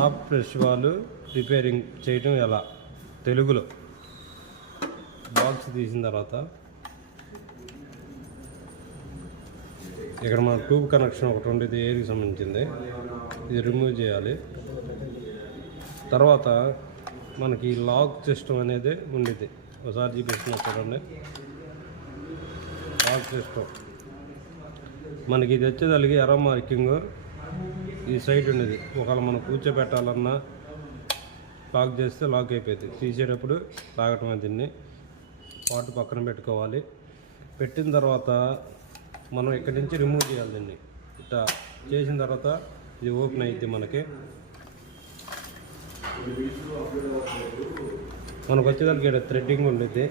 Top fresh వాళ్ళు repairing చేయటం ఎలా తెలుగులో. బాక్స్ తీసిన తర్వాత ఇక్కడ మన ట్యూబ్ కనెక్షన్ ఒకటి ఉండేది, ఎయిర్కి సంబంధించింది, ఇది రిమూవ్ చేయాలి. తర్వాత మనకి లాక్ సిస్టమ్ అనేది ఉండేది, ఒకసారి చూపిస్తున్నా చూడండి. లాక్ సిస్టమ్ మనకి ఇది వచ్చేదానికి ఎర్ర మార్కింగ్ ఈ సైడ్ ఉండేది. ఒకవేళ మనం కూర్చోబెట్టాలన్నా లాక్ చేస్తే లాక్ అయిపోయింది, తీసేటప్పుడు లాగటమే. దీన్ని పాటు పక్కన పెట్టుకోవాలి. పెట్టిన తర్వాత మనం ఇక్కడి నుంచి రిమూవ్ చేయాలి. దీన్ని ఇట్లా చేసిన తర్వాత ఇది ఓపెన్ అయింది. మనకు వచ్చేదానికి ఇక్కడ థ్రెడ్డింగ్ ఉండేది.